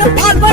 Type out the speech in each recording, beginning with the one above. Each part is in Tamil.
Palma.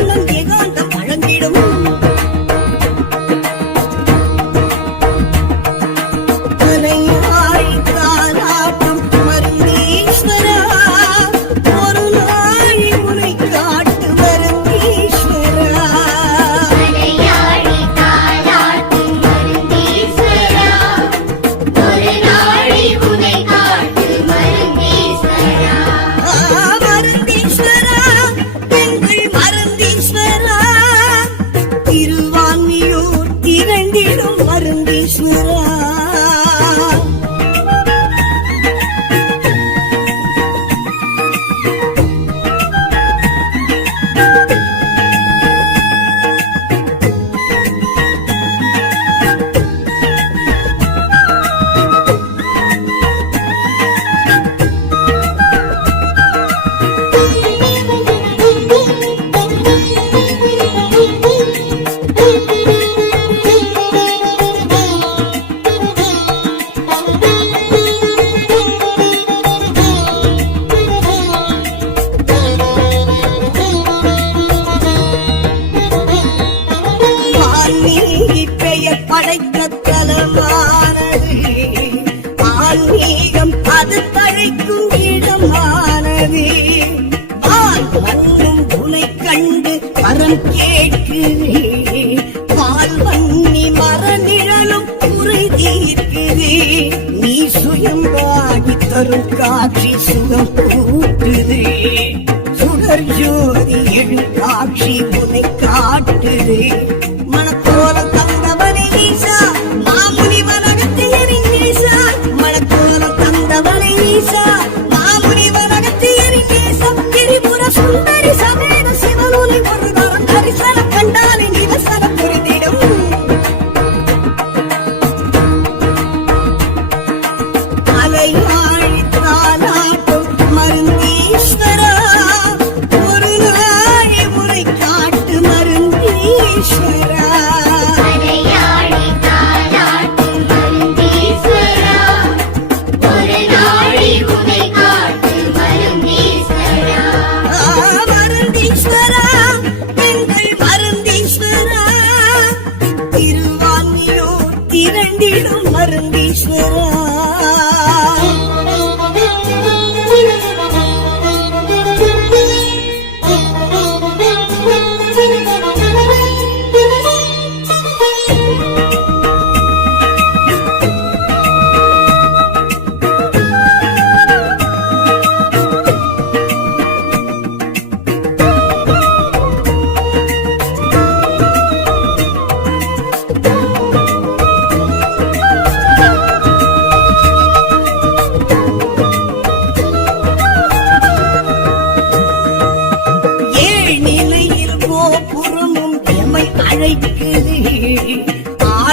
Pelo craque, se não é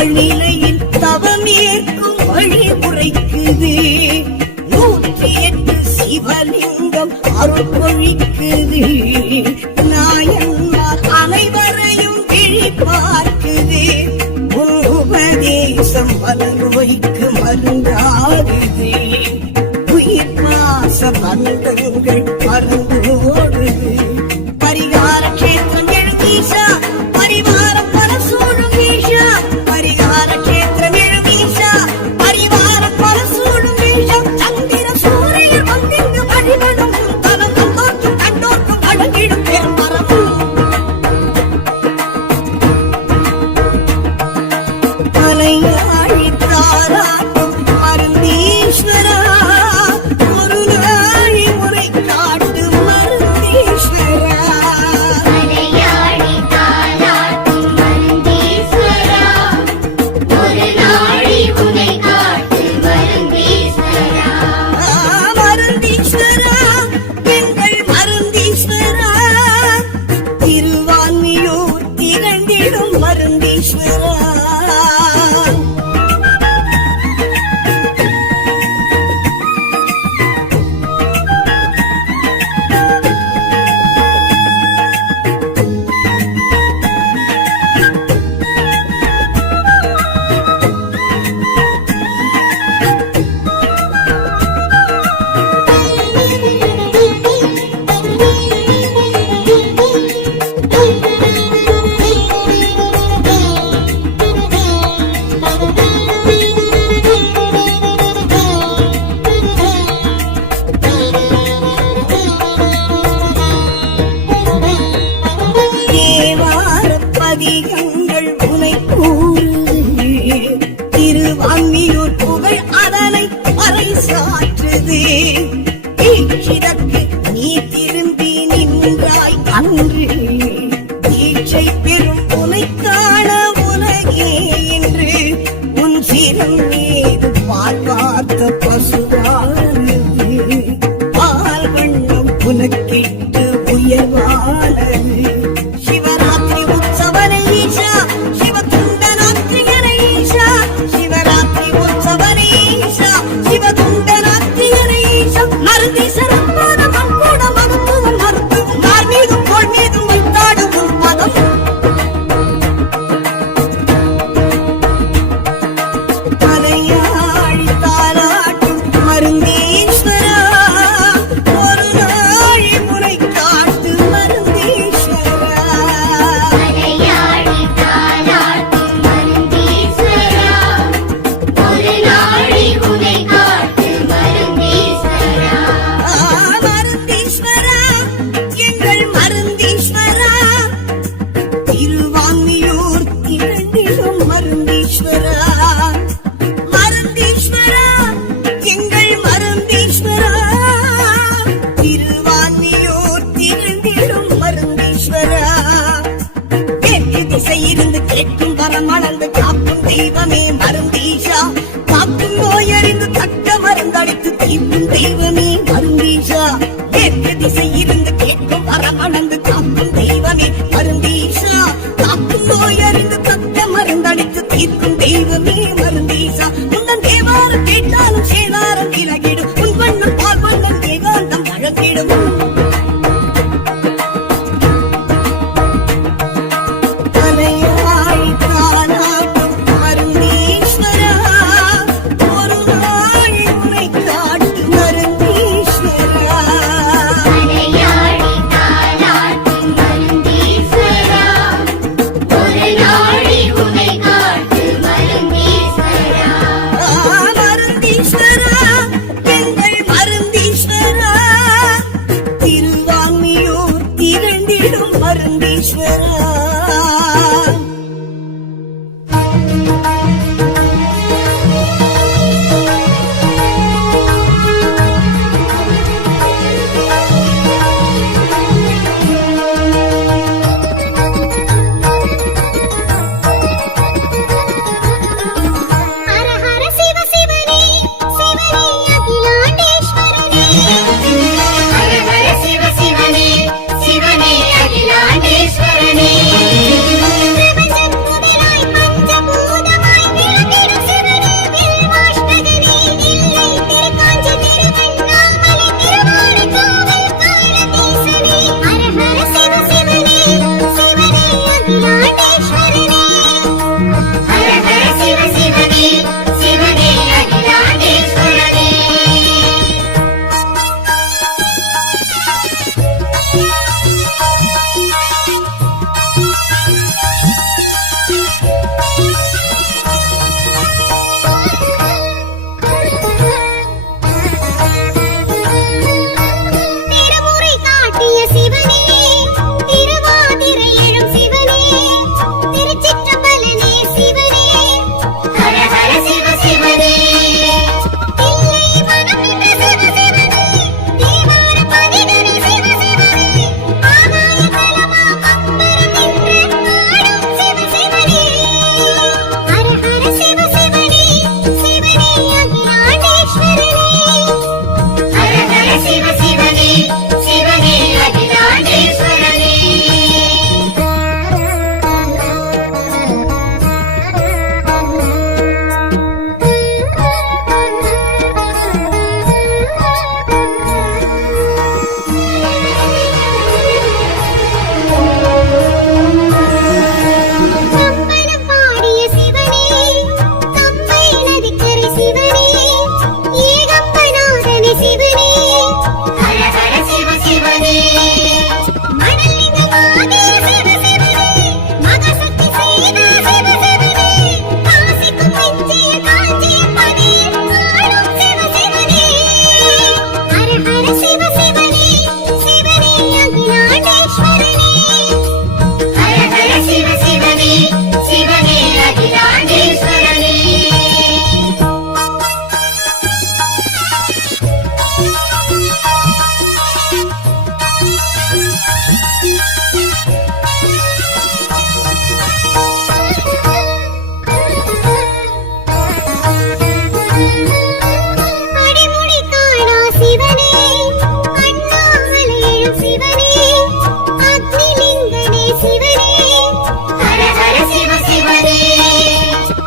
வாழ்நிலையில் தவம் ஏற்கும் வழி உரைக்குது. நூற்றி எட்டு சிவலிங்கம் அருள் பொழிக்குது.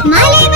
normales.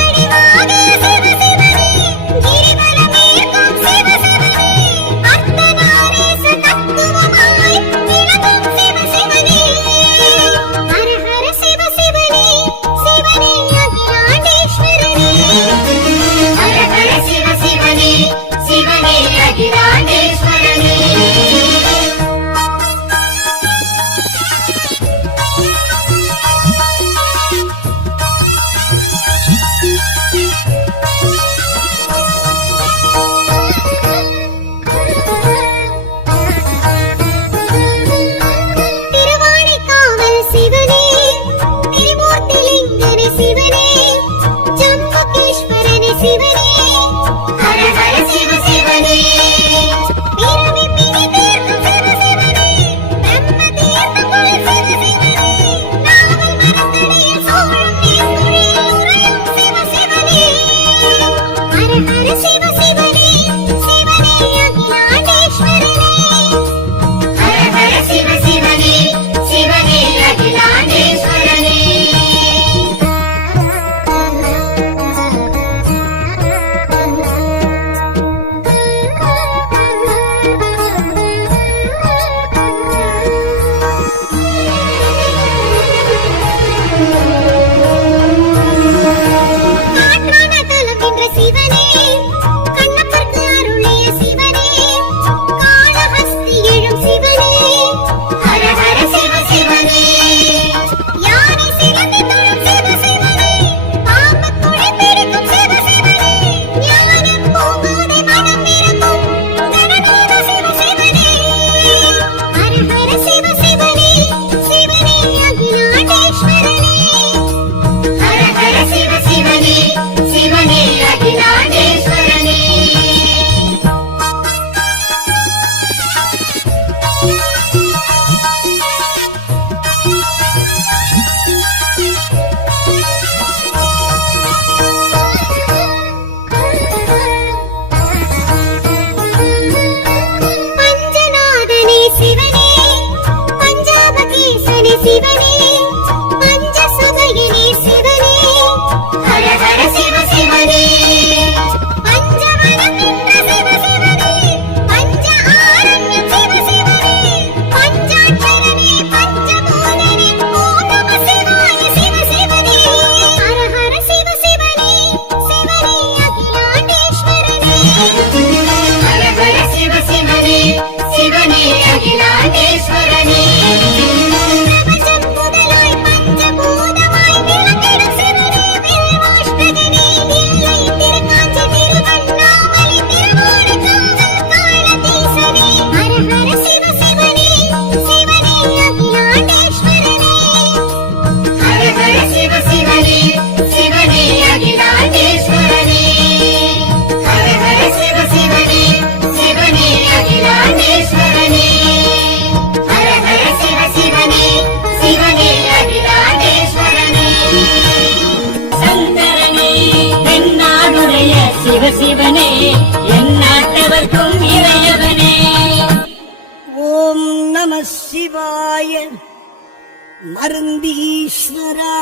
அருந்தீஸ்வரா.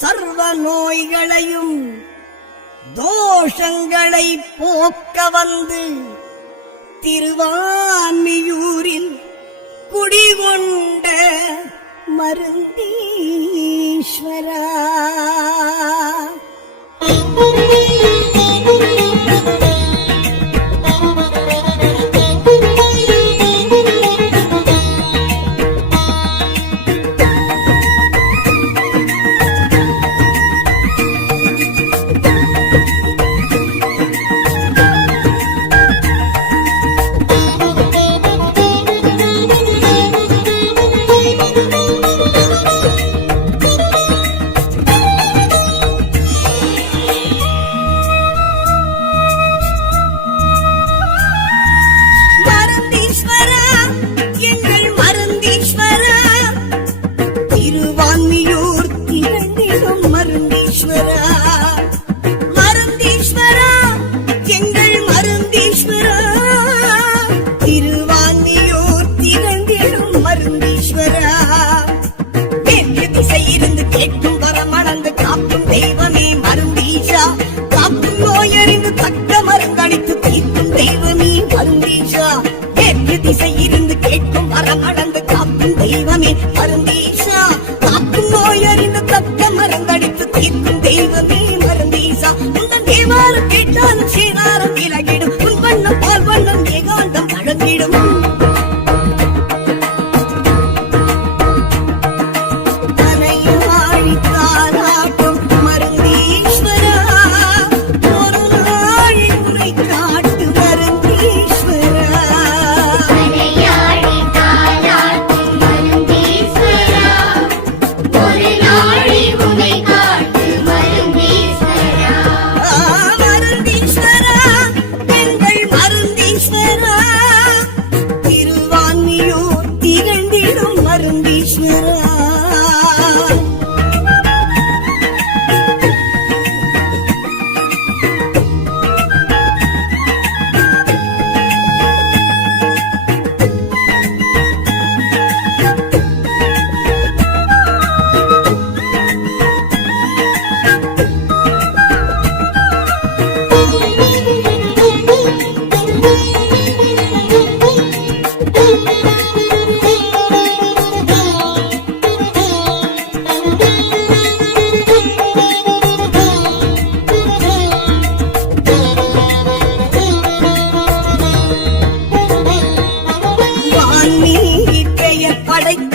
சர்வ நோய்களையும் தோஷங்களை போக்க வந்து திருவான்மியூரில் குடிகொண்ட மருந்தீஸ்வரா.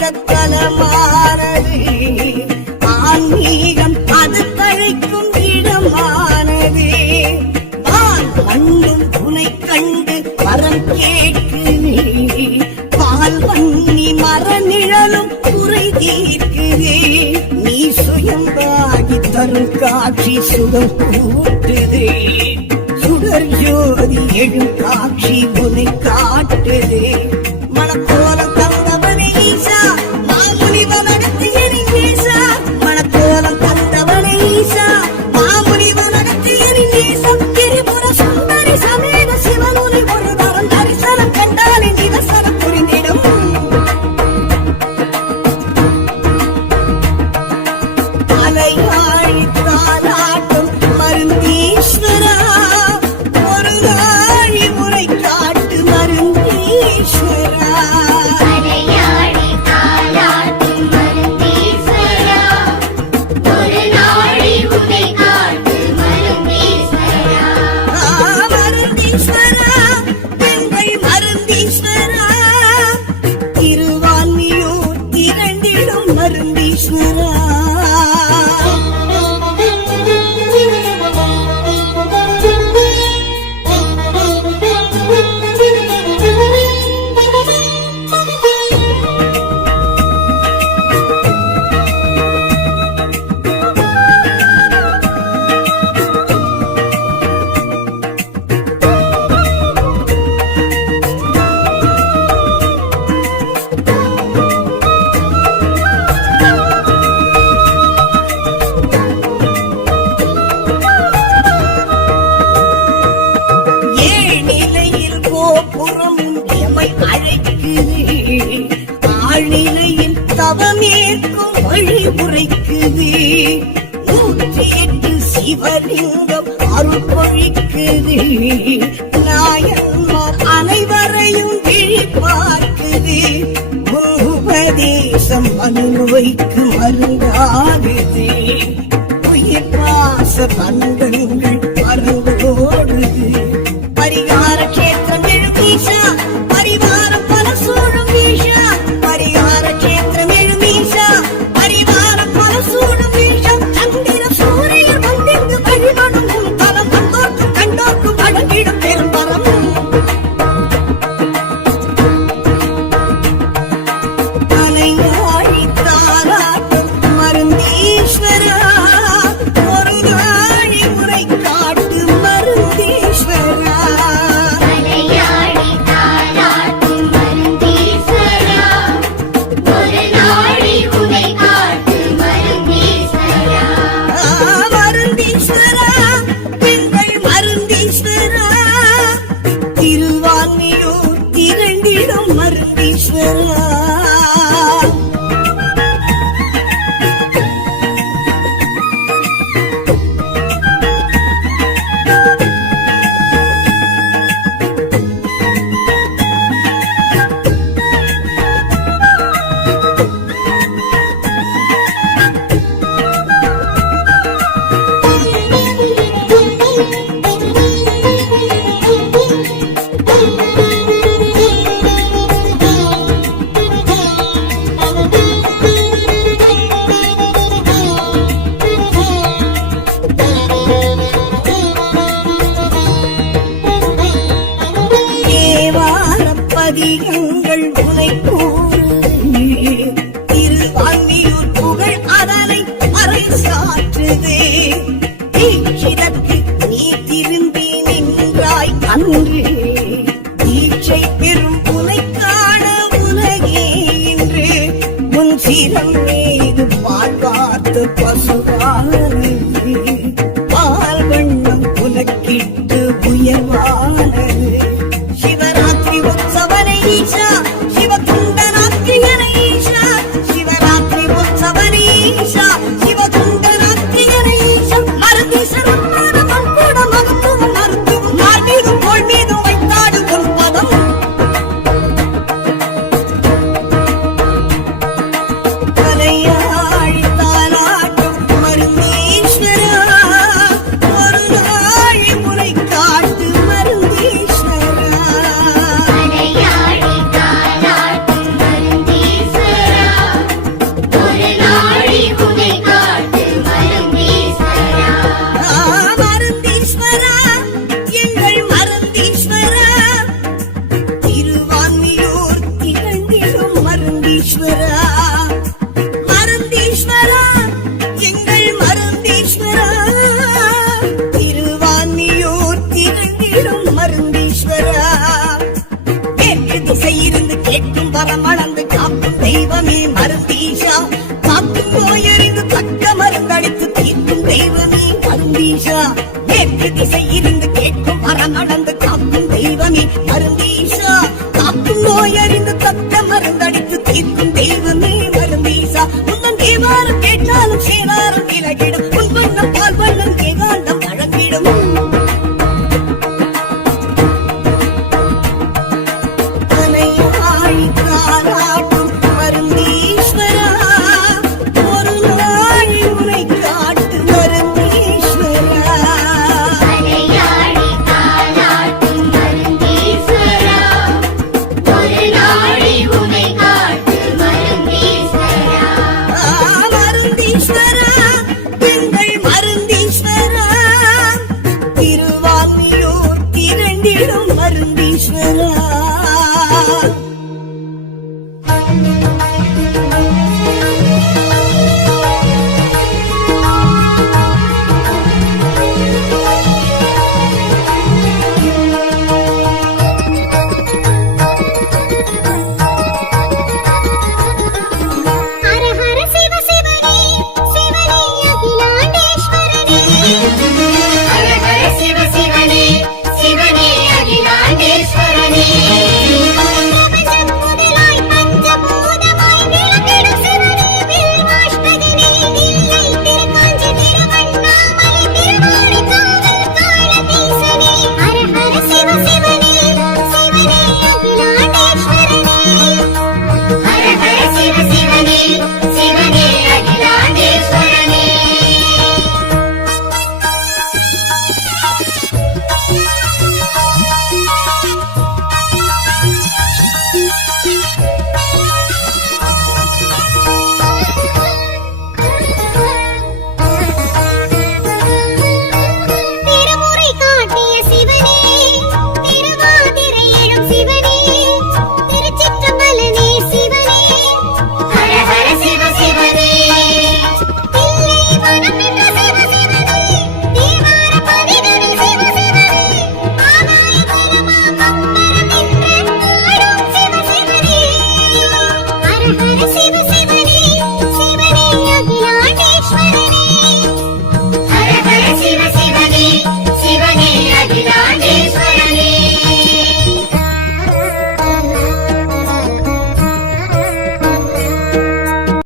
தலமானது ஆன்மீகம் அது கழைக்கும் இடமானது. நான் கண்டும் துணை கண்டு வரம் கேட்கு நீ பால் வன்னி மரநிழலும் குறை தீர்க்குதே. நீ சுயம்பாகி தரும் காட்சி சுகம் கூட்டுதே. சுடர் ஜோதி எழும் காட்சி এবার